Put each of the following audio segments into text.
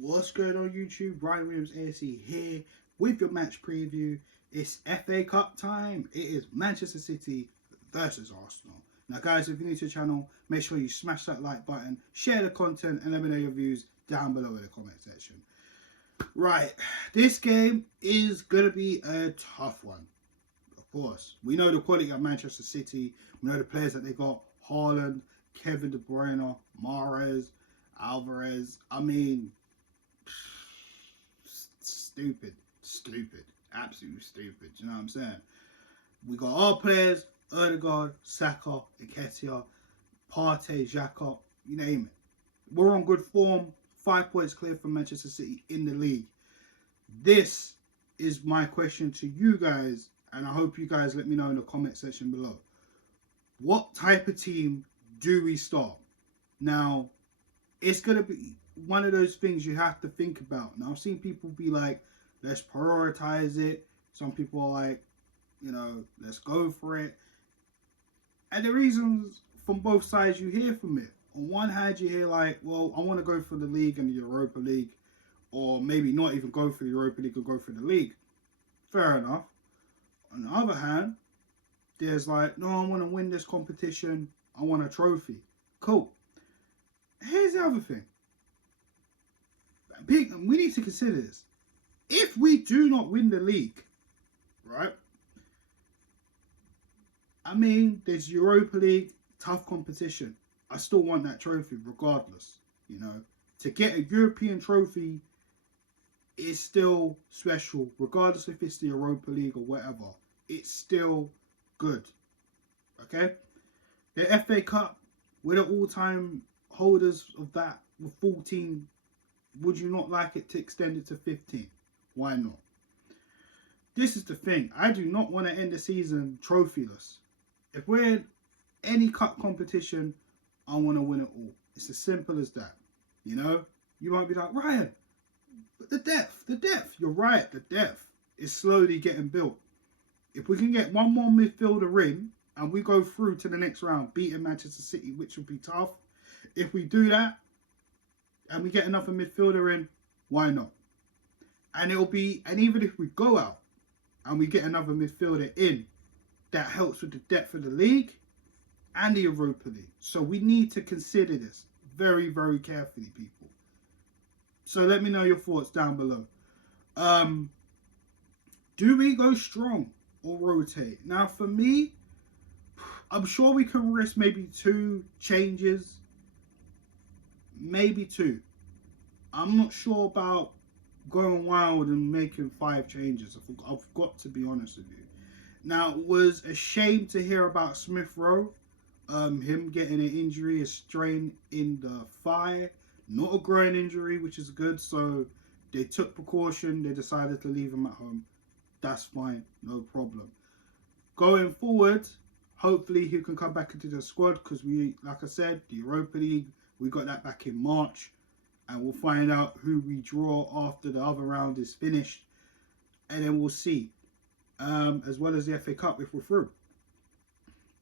What's going on YouTube? Ryan Williams ASC here with your match preview. It's FA Cup time. It is Manchester City versus Arsenal. Now guys, if you're new to the channel, make sure you smash that like button, share the content and let me know your views down below in the comment section. Right, this game is going to be a tough one. Of course, we know the quality of Manchester City. We know the players that they got. Haaland, Kevin De Bruyne, Mahrez, Alvarez. I mean, stupid, absolutely stupid. You know what I'm saying? We got our players: Odegaard, Saka, Nketiah, Partey, Xhaka, you name it. We're on good form. 5 points clear from Manchester City in the league. This is my question to you guys, and I hope you guys let me know in the comment section below. What type of team do we start? Now, it's going to be one of those things you have to think about. Now, I've seen people be like, let's prioritize it. Some people are like, you know, let's go for it. And the reasons from both sides you hear from it. On one hand, you hear like, well, I want to go for the league and the Europa League, or maybe not even go for the Europa League and go for the league. Fair enough. On the other hand, there's like, no, I want to win this competition. I want a trophy. Cool. Here's the other thing. We need to consider this. If we do not win the league, right? I mean, there's Europa League, tough competition. I still want that trophy regardless, you know. To get a European trophy is still special, regardless if it's the Europa League or whatever. It's still good, okay? The FA Cup, we're the all-time holders of that with 14. Would you not like it to extend it to 15? Why not? This is the thing. I do not want to end the season trophyless. If we're in any cup competition, I want to win it all. It's as simple as that. You know? You might be like, Ryan, but the depth. You're right, the depth is slowly getting built. If we can get one more midfielder in and we go through to the next round, beating Manchester City, which will be tough. If we do that and we get another midfielder in, why not? And even if we go out and we get another midfielder in, that helps with the depth of the league and the Europa League. So we need to consider this very, very carefully, people. So let me know your thoughts down below. Do we go strong or rotate? Now, for me, I'm sure we can risk maybe 2 changes. Maybe 2. I'm not sure about going wild and making 5 changes. I've got to be honest with you. Now, it was a shame to hear about Smith Rowe. Him getting an injury, a strain in the thigh. Not a groin injury, which is good. So they took precaution. They decided to leave him at home. That's fine. No problem. Going forward, hopefully he can come back into the squad because we, like I said, the Europa League, we got that back in March. And we'll find out who we draw after the other round is finished. And then we'll see. As well as the FA Cup if we're through.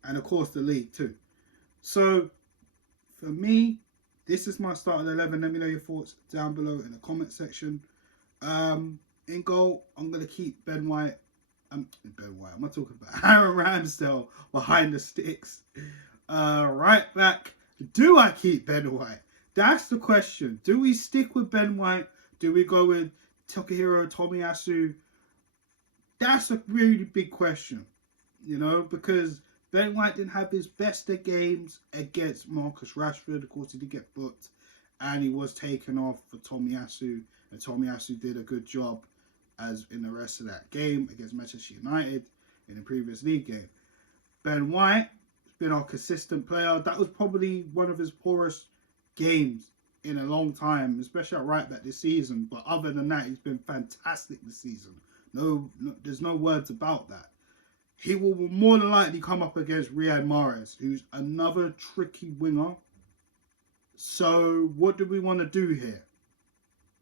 And of course the league too. So for me, this is my starting 11. Let me know your thoughts down below in the comment section. In goal, I'm going to keep Ben White. I'm not talking about Aaron Ramsdale behind the sticks. Right back. Do I keep Ben White? That's the question. Do we stick with Ben White? Do we go with Takahiro Tomiyasu? That's a really big question, you know, because Ben White didn't have his best of games against Marcus Rashford. Of course, he did get booked and he was taken off for Tomiyasu, and Tomiyasu did a good job as in the rest of that game against Manchester United in the previous league game. Ben White has been our consistent player. That was probably one of his poorest games in a long time, especially at right back this season. But other than that, he's been fantastic this season. No, there's no words about that. He will more than likely come up against Riyad Mahrez, who's another tricky winger. So what do we want to do here?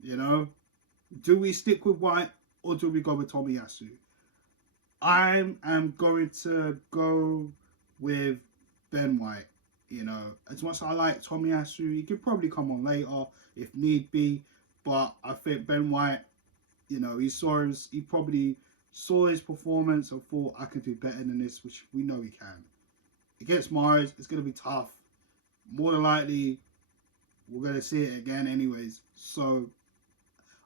You know, do we stick with White or do we go with Tomiyasu? I am going to go with Ben White. You know, as much as I like Tomiyasu, he could probably come on later if need be. But I think Ben White, he probably saw his performance and thought, I can do better than this, which we know he can. Against Mars, it's going to be tough. More than likely, we're going to see it again anyways. So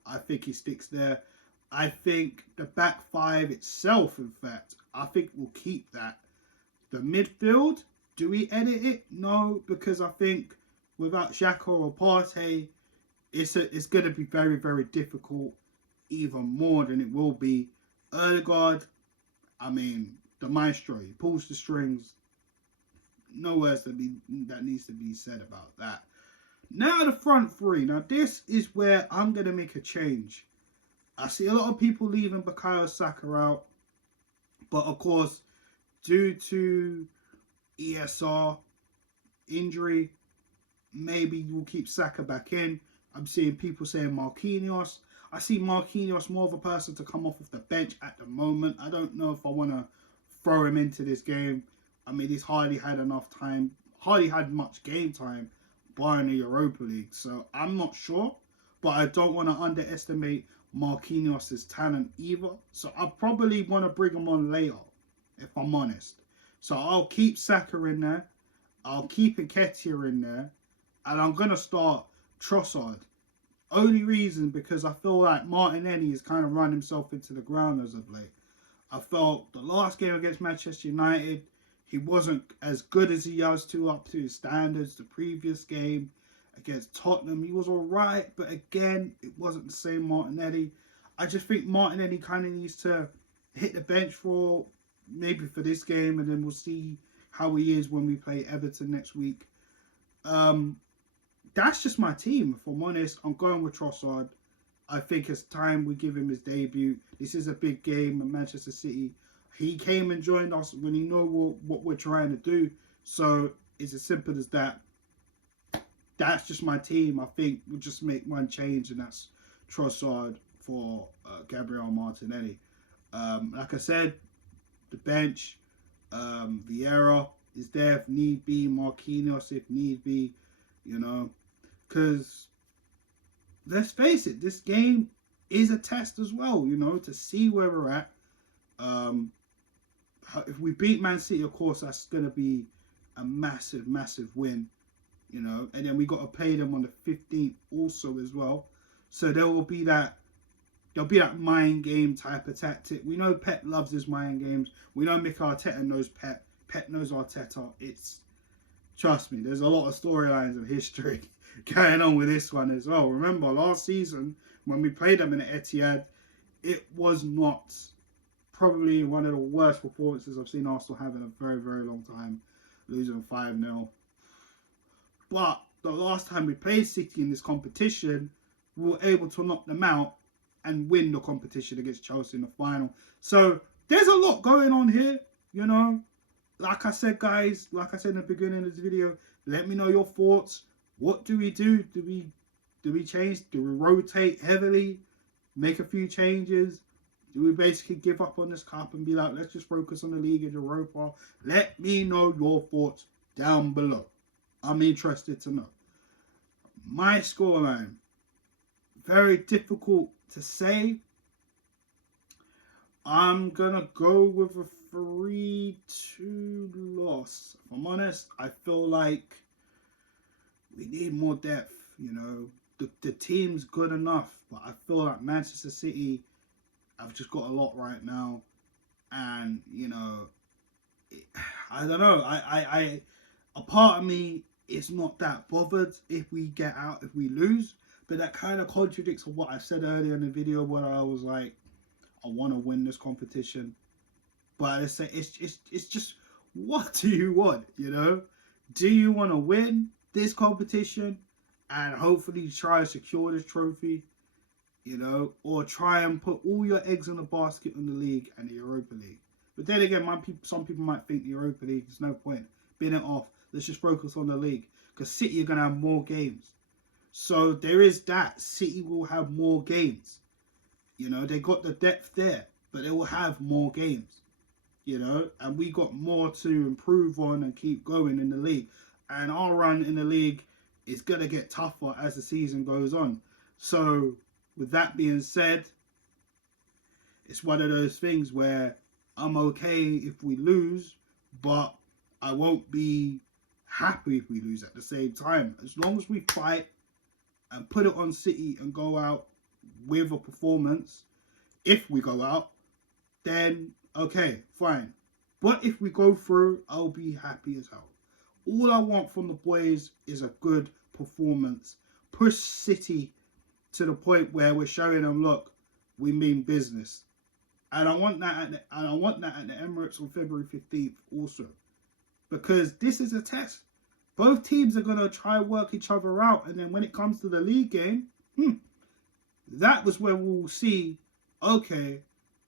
I think he sticks there. I think the back five itself, in fact, I think we'll keep that. The midfield, do we edit it? No, because I think without Xhaka or Partey, it's going to be very, very difficult, even more than it will be. Ødegaard, I mean, the maestro, he pulls the strings. No words that needs to be said about that. Now the front three. Now this is where I'm going to make a change. I see a lot of people leaving Bukayo Saka out. But of course, due to ESR injury, maybe we'll keep Saka back in. I'm seeing people saying Marquinhos. I see Marquinhos more of a person to come off of the bench at the moment. I don't know if I want to throw him into this game. I mean, he's hardly had much game time barring the Europa League. So I'm not sure. But I don't want to underestimate Marquinhos' talent either. So I probably want to bring him on later, if I'm honest. So I'll keep Saka in there. I'll keep Nketiah in there. And I'm going to start Trossard. Only reason because I feel like Martinelli has kind of run himself into the ground as of late. I felt the last game against Manchester United, he wasn't as good as he used to up to his standards. The previous game against Tottenham, he was alright, but again, it wasn't the same Martinelli. I just think Martinelli kind of needs to hit the bench for this game, and then we'll see how he is when we play Everton next week. That's just my team. If I'm honest, I'm going with Trossard. I think it's time we give him his debut. This is a big game at Manchester City. He came and joined us when he knew what we're trying to do. So it's as simple as that. That's just my team. I think we'll just make one change, and that's Trossard for Gabriel Martinelli. Like I said, the bench, Vieira is there if need be, Marquinhos if need be, because let's face it, this game is a test as well, to see where we're at. If we beat Man City, of course, that's going to be a massive, massive win, and then we got to play them on the 15th also as well. So there'll be that mind game type of tactic. We know Pep loves his mind games. We know Mikel Arteta knows Pep. Pep knows Arteta. Trust me, there's a lot of storylines and history going on with this one as well. Remember, last season, when we played them in the Etihad, it was not probably one of the worst performances I've seen Arsenal have in a very, very long time, losing 5-0. But the last time we played City in this competition, we were able to knock them out and win the competition against Chelsea in the final. So there's a lot going on here, Like I said, guys, like I said in the beginning of this video, let me know your thoughts. What do we do? Do we change? Do we rotate heavily? Make a few changes? Do we basically give up on this cup and be like, let's just focus on the league and Europa? Let me know your thoughts down below. I'm interested to know. My scoreline, very difficult to say. I'm going to go with a 3-2 loss. If I'm honest, I feel like we need more depth. The team's good enough, but I feel like Manchester City, I've just got a lot right now. And, I don't know. A part of me is not that bothered if we get out, if we lose. But that kind of contradicts what I said earlier in the video where I was like, I want to win this competition. But it's just, what do you want, Do you want to win this competition and hopefully try and secure this trophy, or try and put all your eggs in the basket on the league and the Europa League? But then again, some people might think the Europa League, there's no point. Bin it off. Let's just focus on the league. Because City are going to have more games. So there is that. City will have more games. They got the depth there, but they will have more games. And we got more to improve on and keep going in the league. And our run in the league is going to get tougher as the season goes on. So, with that being said, it's one of those things where I'm okay if we lose, but I won't be happy if we lose at the same time. As long as we fight and put it on City and go out with a performance, if we go out, then okay, fine. But if we go through, I'll be happy as hell. All I want from the boys is a good performance. Push City to the point where we're showing them, look, we mean business. And I want that at the Emirates on February 15th also. Because this is a test. Both teams are going to try and work each other out. And then when it comes to the league game, that was where we'll see, okay,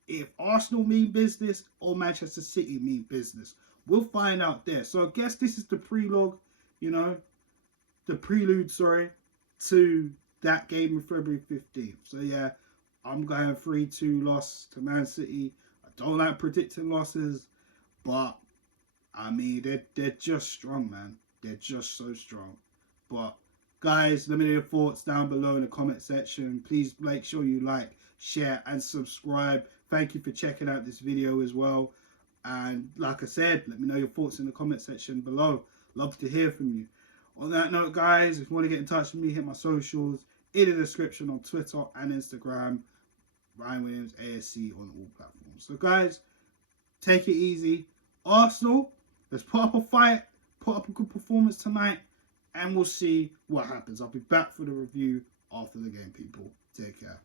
if Arsenal mean business or Manchester City mean business. We'll find out there. So I guess this is the prelude, to that game on February 15th. So yeah, I'm going 3-2 loss to Man City. I don't like predicting losses, but I mean, they're just strong, man. They're just so strong. But guys, let me know your thoughts down below in the comment section. Please make sure you like, share, and subscribe. Thank you for checking out this video as well. And like I said, let me know your thoughts in the comment section below. Love to hear from you. On that note, guys, if you want to get in touch with me, hit my socials in the description on Twitter and Instagram. Ryan Williams, ASC on all platforms. So guys, take it easy. Arsenal, let's put up a fight, put up a good performance tonight, and we'll see what happens. I'll be back for the review after the game, people. Take care.